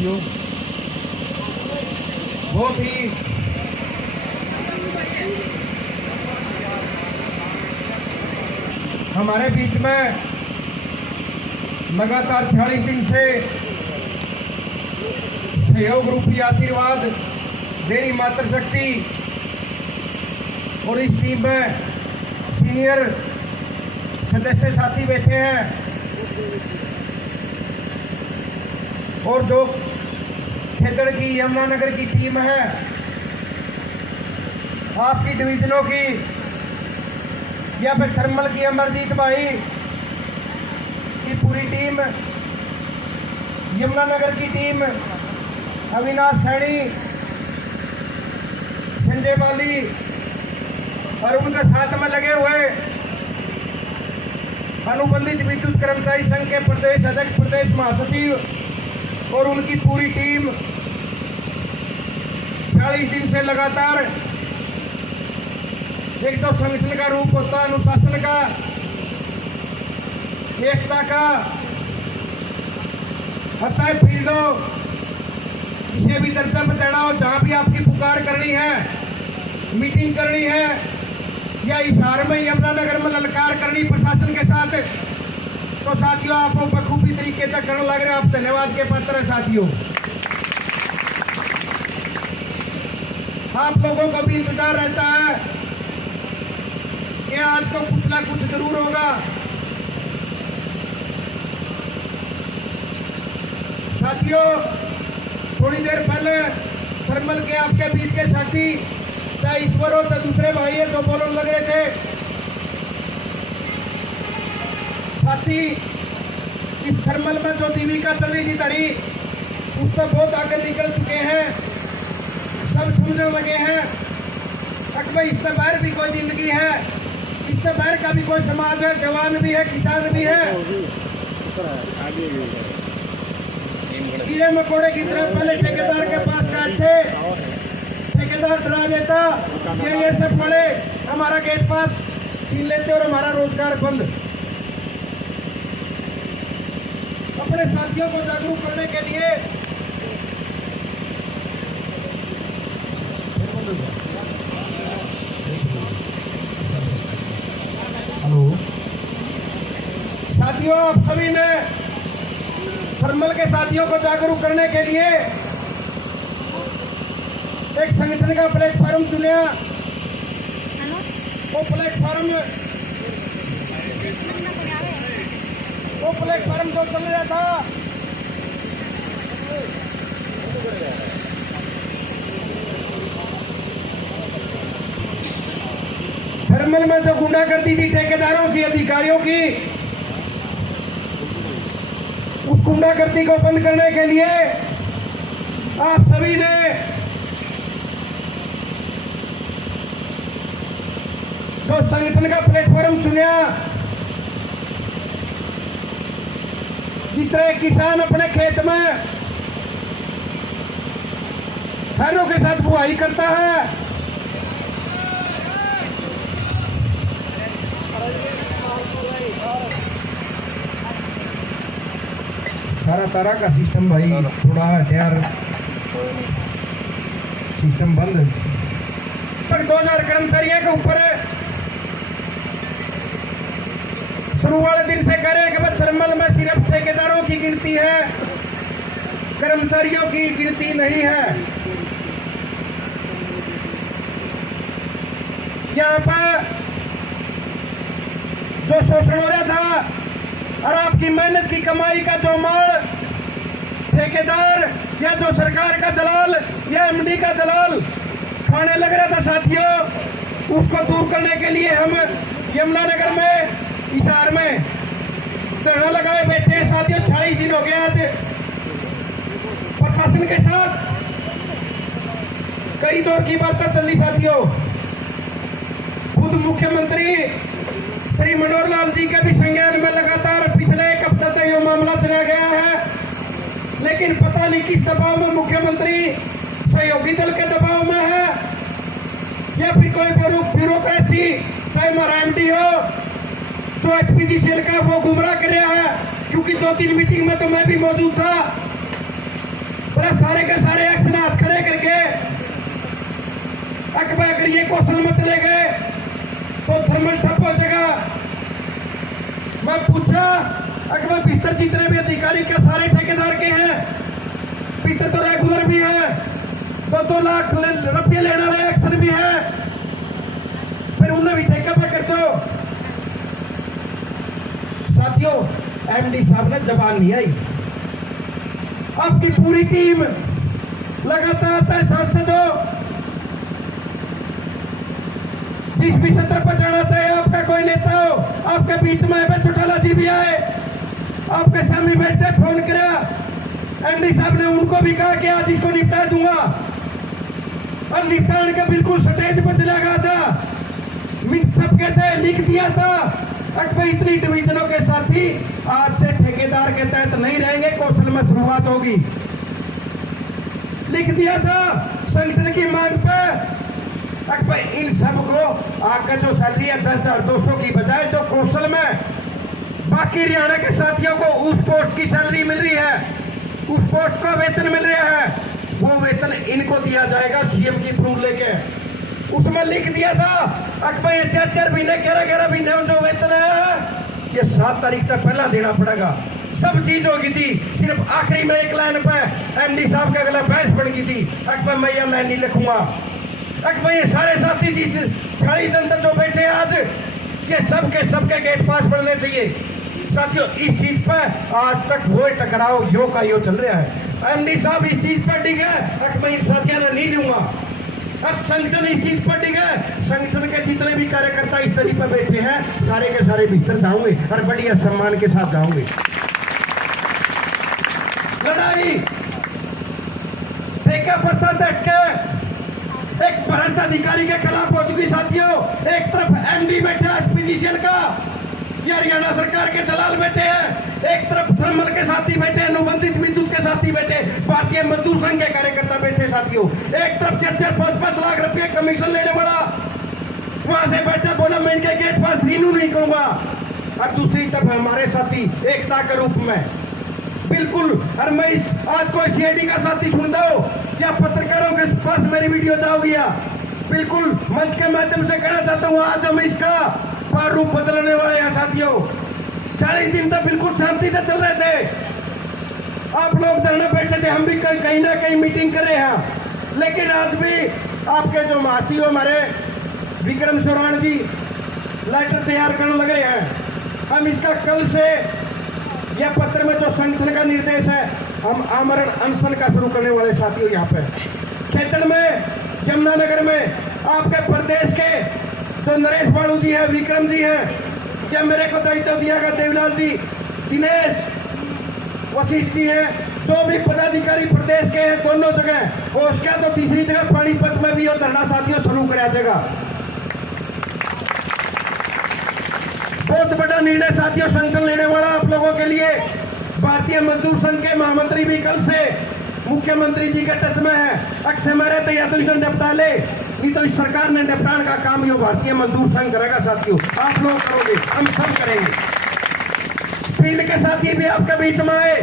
साथियों, बहुत ही हमारे बीच में लगातार 40 दिन से सहयोग रूपी आशीर्वाद देरी मातृशक्ति और इस टीम में सीनियर सदस्य साथी बैठे हैं और जो खेतड़ की यमुनानगर की टीम है, आपकी डिवीजनों की या फिर थर्मल की अमरजीत भाई की पूरी टीम, यमुनानगर की टीम अविनाश सैनी, संजय बाली और उनके साथ में लगे हुए अनुबंधित विद्युत कर्मचारी संघ के प्रदेश अध्यक्ष, प्रदेश महासचिव और उनकी पूरी टीम 40 दिन से लगातार एक तो संगठन का रूप होता है, अनुशासन का, एकता का, हत्या फील्डों किसी भी दर्जा पर चढ़ा हो, जहाँ भी आपकी पुकार करनी है, मीटिंग करनी है या इशार में यमुनानगर में ललकार करनी प्रशासन के साथ, तो साथियों आप बखूबी तरीके से करने लग रहे हैं। आप धन्यवाद के पात्र हैं साथियों। आप लोगों को भी इंतजार रहता है कि आज तो कुछ ना कुछ जरूर होगा। साथियों, थोड़ी देर पहले थर्मल के आपके बीच के साथी चाहे ईश्वर हो चाहे दूसरे भाई है जो बोलने लग रहे थे, साथी इस थर्मल में जो जीविका चल रही थी धड़ी, उससे बहुत आगे निकल चुके हैं, सब समझने लगे हैं कि भाई इससे बाहर भी कोई जिंदगी है, इससे बाहर का भी कोई समाज है, जवान भी है, किसान भी है। कीड़े मकोड़े की तरह पहले ठेकेदार के पास बैठे, ठेकेदार डरा देता, ये सब पड़े हमारा गेट पास छीन लेते और हमारा रोजगार बंद। अपने साथियों को जागरूक करने के लिए हेलो साथियों, आप सभी ने थर्मल के साथियों को जागरूक करने के लिए एक संगठन का प्लेटफॉर्म चुना। वो प्लेटफॉर्म जो चल रहा था, थर्मल में जो गुंडागर्दी थी ठेकेदारों की, अधिकारियों की, उस गुंडागर्दी को बंद करने के लिए आप सभी ने जो संगठन का प्लेटफॉर्म चुना, जिस तरह किसान अपने खेत में हरों के साथ बुआई करता है, सारा का सिस्टम भाई थोड़ा यार सिस्टम बंद। 2000 कर्मचारियों के ऊपर शुरू वाले दिन से कह रहे हैं कि थर्मल में सिर्फ ठेकेदारों की गिनती है, कर्मचारियों की गिनती नहीं है। यहाँ पर जो शोषण हो रहा था और आपकी मेहनत की कमाई का जो माल ठेकेदार या जो सरकार का दलाल या एमडी का दलाल खाने लग रहा था साथियों, उसको दूर करने के लिए हम यमुनानगर में हिसार में धरना लगाए बैठे हैं साथियों। 40 दिन हो गए आज प्रशासन के साथ कई दौर की बातें चल रही साथियों। खुद मुख्यमंत्री श्री मनोहर लाल जी के भी संज्ञान में लगातार पिछले एक हफ्ते से यह मामला चला गया है, लेकिन पता नहीं किस दबाव में मुख्यमंत्री सहयोगी दल के दबाव में है या फिर कोई ब्यूरोक्रेसी, चाहे हमारा एमडी हो जो एचपीजी सेल का, वो गुमराह कर रहा है। क्योंकि 2-3 मीटिंग में तो मैं भी मौजूद था, भाई अगर ये कौशल में चले गए तो थर्मल ठप हो जाएगा। मैं पूछा अगर भीतर जितने भी अधिकारी के सारे ठेकेदार के हैं, भीतर तो रेगुलर भी है, 2-2 लाख रुपये लेने वाले अक्सर भी है, फिर उन्हें भी ठेका पे कर दो। साथियों, एमडी साहब ने जबान नहीं आई। आपकी पूरी टीम लगातार तय सांसदों जिस भी सत्र पर जाना चाहे, आपका कोई नेता हो, आपके बीच में चौटाला जी भी आए, आपके सामने बैठते फोन करा, एमडी साहब ने उनको भी कहा कि आज इसको निपटा दूंगा, और निपटाने का बिल्कुल स्टेज पर चला गया था। सब कहते लिख दिया था अक्सर इतनी डिवीजनों के साथ ही आज से ठेकेदार के तहत नहीं रहेंगे, कौशल में शुरुआत होगी। लिख दिया था संगठन की मांग पर। अक्सर इन सबको आगे जो सैलरी है 10,200 की बजाय जो कौशल में बाकी हरियाणा के साथियों को उस पोस्ट की सैलरी मिल रही है, उस पोस्ट का वेतन मिल रहा है, वो वेतन इनको दिया जाएगा सीएम की अप्रूवल लेके। उसमें लिख दिया था अक्सर ये 4-4 महीने 11-11 महीने में जो वेतन है ये 7 तारीख तक पहला देना पड़ेगा। सब चीज होगी थी, सिर्फ आखिरी में एक लाइन पे एमडी साहब का अगला बहस पड़ गई थी, अक्सर मैं यह लाइन नहीं लिखूंगा। अक्सर ये सारे साथी जी 40 दिन तक जो बैठे आज, ये सबके गेट पास बढ़ने चाहिए। साथियों, इस चीज पर आज तक वो टकराव यो का यो चल रहा है। एमडी साहब इस चीज पर ठीक है, अक्सर इन साथियों ने नहीं लूंगा। अब संगठन इस चीज पर ठीक है, संगठन के जितने भी कार्यकर्ता इस तरीके पर बैठे हैं सारे के सारे भीतर जाऊंगे और बढ़िया सम्मान के साथ जाऊंगे। लड़ाई ठेका प्रथा तक के एक भ्रष्ट अधिकारी के खिलाफ हो चुकी। साथियों, एक तरफ एमडी बैठे एसपीजीसीएल का, ये हरियाणा सरकार के दलाल बैठे हैं, एक तरफ थर्मल के साथी बैठे, अनुबंधित विद्युत के साथी बैठे, भारतीय मजदूर संघ के कार्यकर्ता बैठे। साथियों, एक तरफ 4-5 लाख रुपए कमीशन लेने वाला वहां से बैठा, बोला मैं इनके गेट पास रिन्यू नहीं करूंगा, और दूसरी तरफ हमारे साथी एकता के रूप में बिल्कुल। और मैं आज कोई सीआईडी का साथी सुनता हो या पत्रकारों के पास मेरी वीडियो जाओ गया, बिल्कुल मंच के माध्यम से कहना चाहता हूँ आज हम इसका पर रूप बदलने वाले हैं। साथियों, 40 दिन तक बिल्कुल शांति से चल रहे थे, आप लोग धरने बैठे थे, हम भी कहीं ना कहीं मीटिंग कर रहे हैं, लेकिन आज भी आपके जो महासी हो हमारे विक्रम सोराण जी लेटर तैयार करने लग रहे हैं। हम इसका कल से यह पत्र में जो संगठन का निर्देश है, हम आमरण अनशन का शुरू करने वाले। साथियों, यहाँ पे खेतड़ में, यमुनानगर में आपके प्रदेश के जो नरेश बाड़ू जी है, विक्रम जी हैं, क्या मेरे को दायित्व दिया गया, देवलाल जी, दिनेश वशिष्ठ जी हैं, जो भी पदाधिकारी प्रदेश के हैं दोनों जगह, और उसका तो तीसरी जगह पानीपत में भी और धरना साथियों शुरू कराया जाएगा। बहुत बड़ा निर्णय साथियों संगठन लेने वाला आप लोगों के लिए। भारतीय मजदूर संघ के महामंत्री भी कल से मुख्यमंत्री जी के टच में है, अक्सर मेरे तो या तो इसे निपटा ले, नहीं तो इस सरकार ने निपटान का काम ये भारतीय मजदूर संघ करेगा। साथियों, आप लोग करोगे, हम सब करेंगे। फील्ड के साथी भी आपके बीच में आए,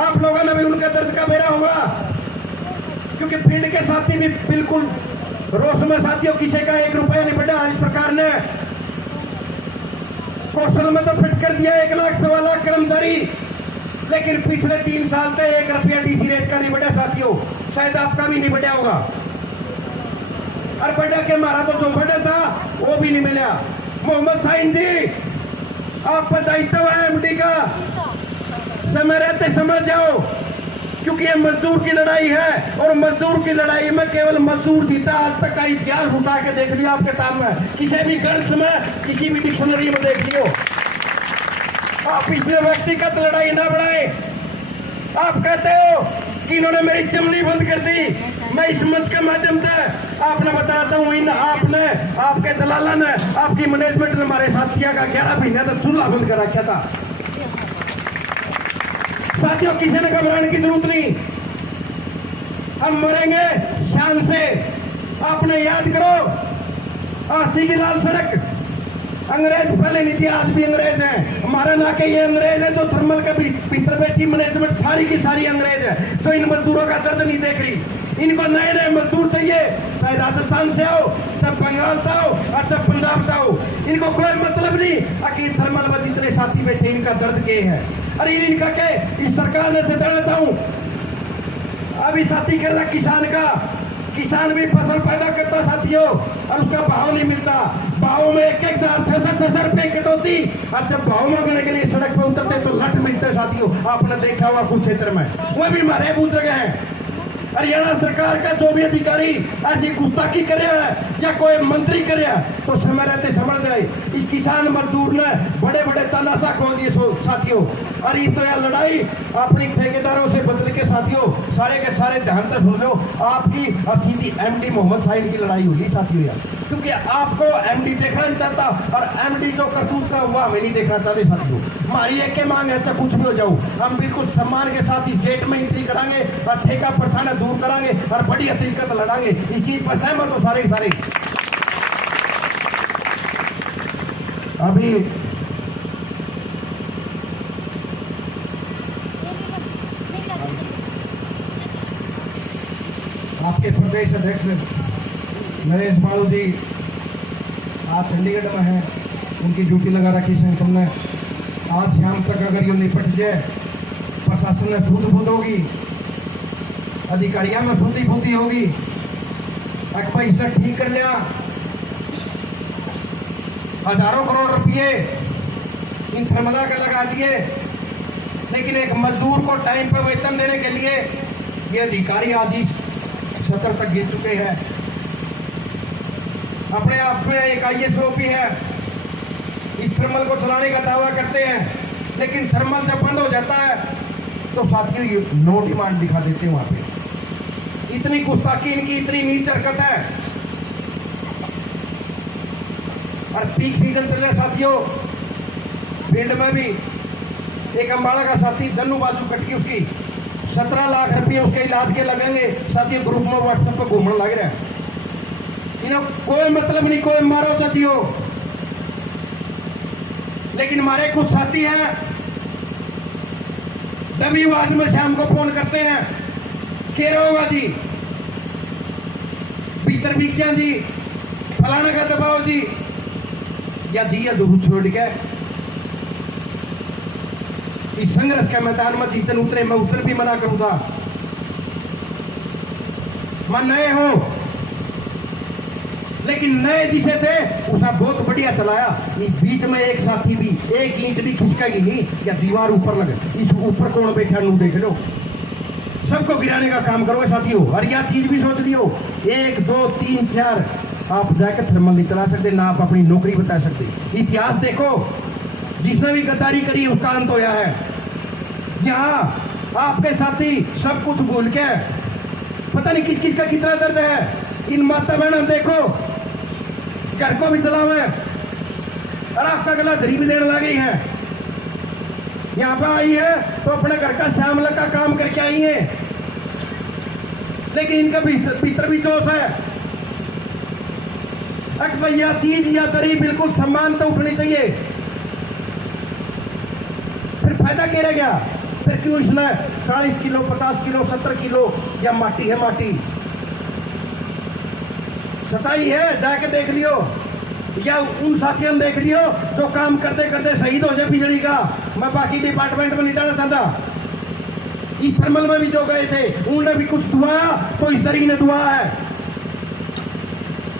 आप लोगों ने भी उनका दर्द का बेरा होगा, क्योंकि फील्ड के साथी भी बिल्कुल रोष में। साथियों, किसी का 1 रुपया नहीं बढ़ा आज सरकार ने, कौशल में तो फिट कर दिया 1 लाख 1.25 लाख कर्मचारी, लेकिन पिछले 3 साल से 1 रुपया डीसी रेट का नहीं बढ़ा। साथियों, शायद आपका भी नहीं बढ़ा होगा, और बढ़ा के मारा तो जो बढ़ा था वो भी नहीं मिला। मोहम्मद साइन जी, आप पर दायित्व है एमडी का, समय रहते समझ जाओ, क्योंकि ये मजदूर की लड़ाई है, और मजदूर की लड़ाई में केवल मजदूर जीता। आज तक का इतिहास उठा के देख लिया आपके सामने, किसी भी ग्रंथ में, किसी भी डिक्शनरी में देख लियो। आप इसमें व्यक्तिगत लड़ाई ना बढ़ाए। आप कहते हो कि इन्होंने मेरी चमड़ी बंद कर दी, मैं इस मंच के माध्यम से आपने बताता हूँ, इन आपने, आपके दलाला ने, आपकी मैनेजमेंट ने हमारे साथियों का 11 महीने तक चूल्हा बंद कर रखा था। साथियों, किसी ने घबराने की जरूरत नहीं, हम मरेंगे शान से। आपने याद करो, 80 की लाल सड़क, अंग्रेज पहले नहीं थी, आज भी अंग्रेज हैं। हमारा ना के ये अंग्रेज है जो थर्मल के भीतर बैठी मैनेजमेंट सारी की सारी अंग्रेज है, जो इन मजदूरों का दर्द नहीं देख रही। इनको नए नए मजदूर चाहिए, चाहे राजस्थान से हो, चाहे बंगाल से हो और चाहे पंजाब से हो, इनको कोई मतलब नहीं कि थर्मल में जितने साथी बैठे इनका दर्द क्या है। अरे इनका क्या, इस सरकार ने से देता हूँ अभी साथी कर रहा किसान का, किसान भी फसल पैदा करता साथियों और उसका भाव नहीं मिलता। भाव में 1,600 रुपए कटौती और जब भाव मांगने के लिए सड़क पर उतरते तो लट मिलते साथियों। आपने देखा हुआ कुछ क्षेत्र में वह भी मारे बूझ गए हैं। हरियाणा सरकार का जो भी अधिकारी ऐसी गुस्ताखी करे है या कोई मंत्री करे है तो समय रहते समझ गए इस किसान मजदूर ने बड़े बड़े तनाशा खोल दिए साथियों। और ये तो यह लड़ाई अपनी ठेकेदारों से बदल के साथियों सारे के सारे ध्यान से सुन लो, आपकी और सीधी एमडी मोहम्मद साहिल की लड़ाई होगी साथियों यार। क्योंकि आपको एमडी देखना नहीं चाहता और एमडी जो करतूत का हुआ हमें नहीं देखना चाहते साथियों। हमारी एक के मांग है चाहे कुछ भी हो जाओ, हम बिल्कुल सम्मान के साथ इस डेट में एंट्री करांगे और ठेका प्रथा दूर करांगे और बड़ी हकीकत लड़ांगे। इस चीज पर सहमत हो सारे सारे। अभी आपके प्रदेश अध्यक्ष नरेश बाबू जी आज चंडीगढ़ में हैं, उनकी ड्यूटी लगा रखी संगठन ने। आज शाम तक अगर ये निपट जाए, प्रशासन में सूद बूद होगी, अधिकारियों में सूदी बूदी होगी, अकबर इसने ठीक कर लिया, हजारों करोड़ रुपये इन थर्मला के लगा दिए, लेकिन एक मजदूर को टाइम पर वेतन देने के लिए ये अधिकारी आदि सत्र तक गिर चुके हैं। अपने आप में एक ISO भी है, इस थर्मल को चलाने का दावा करते हैं, लेकिन थर्मल जब बंद हो जाता है तो साथियों नो डिमांड दिखा देते हैं वहां पे। इतनी गुस्ताखी इनकी, इतनी नीच हरकत है। और पीक सीजन चल रहा है साथियों, फील्ड में भी एक अम्बाड़ा का साथी धनु बाजू कट की, उसकी 17 लाख रुपये उसके इलाज के लगेंगे साथियों। ग्रुप में व्हाट्सएप पर घूमने लग रहा है। इन्हें कोई मतलब नहीं, कोई मारो साथियों, लेकिन हमारे कुछ साथी हैं दबी आवाज में शाम को फोन करते हैं, केरोगा जी, भीतर बिकिया जी, फलाने का दबाव जी, या दिया दूर छोड़ के इस संघर्ष के मैदान में जिस दिन उतरे मैं उस दिन भी मना करूंगा। मैं नए हो, लेकिन नए जिसे थे उसने बहुत बढ़िया चलाया। इस बीच में एक साथी भी एक ईंट भी खिसकेगी नहीं या दीवार ऊपर लगे, इस ऊपर कौन बैठा नू देख लो, सबको गिराने का काम करो साथियों। और यह चीज भी सोच लियो, 1 2 3 4 आप जाकर थर्मल नहीं चला सकते, ना आप अपनी नौकरी बता सकते। इतिहास देखो, जिसने भी गद्दारी करी उसका अंत होया है। यहाँ आपके साथी सब कुछ भूल के पता नहीं किस किस का कितना दर्द है। इन माता बहन देखो घर को भी चलावे और आपका गला धरी भी देने लगी है। यहाँ पे आई है तो अपने घर का श्यामला का काम करके आई है, लेकिन इनका भीतर भी जोश है। भैया चीज या दरी बिल्कुल सम्मान तो उठनी चाहिए, फिर फायदा क्या रह गया? फिर क्यों इसने 40 किलो 50 किलो 70 किलो या माटी है, माटी सताई है, जाके देख लियो, या उन साथियों ने देख लियो जो काम करते करते शहीद हो जाए बिजली का। मैं बाकी डिपार्टमेंट में नहीं जाना चाहता। इस थर्मल में भी जो गए थे उन्होंने भी कुछ दुआ, तो इस तरीके ने दुआ है,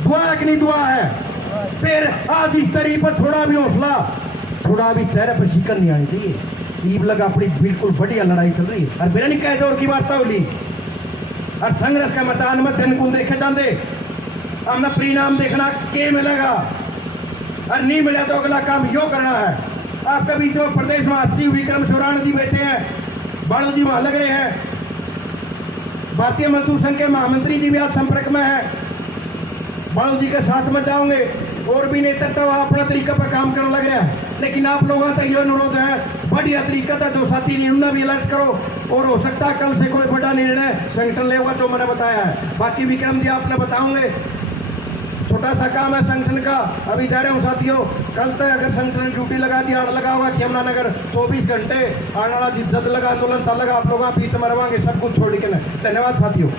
दुआ है कि नहीं दुआ है। फिर आज इस तरीके पर थोड़ा भी हौसला, थोड़ा भी चेहरे पर शिकन नहीं आनी चाहिए। ईब लगा अपनी बिल्कुल बढ़िया लड़ाई चल रही है और बिना नहीं कह जोर की बात होली और संघर्ष के मैदान में दिन को देखे जाते हमने परिणाम देखना के मिलेगा और नहीं मिला तो अगला काम यो करना है। आपके बीच में प्रदेश में श्री विक्रम शिवराण जी बैठे हैं, बाणू जी वहां लग रहे हैं, भारतीय मजदूर संघ के महामंत्री जी भी आज संपर्क में है, बाणू जी के साथ में जाओगे। और भी नेतृत्व अपना तरीका पर काम करने लग रहा है, लेकिन आप लोगों तक यह अनुरोध है बढ़िया तरीका था जो साथी ने उन्हें भी अलर्ट करो और हो सकता है कल से कोई बड़ा निर्णय संगठन लेगा जो मैंने बताया है। बाकी विक्रम जी आपने बताओगे, छोटा सा काम है संगठन का। अभी जा रहे हूँ साथियों, कल तक अगर संगठन ड्यूटी लगा दिया लगा होगा कि यमुनानगर 24 घंटे आने वाला जिद्दत लगा आंदोलन सा लगा, आप लोग पीछे मरवाएंगे सब कुछ छोड़ के। धन्यवाद साथियों।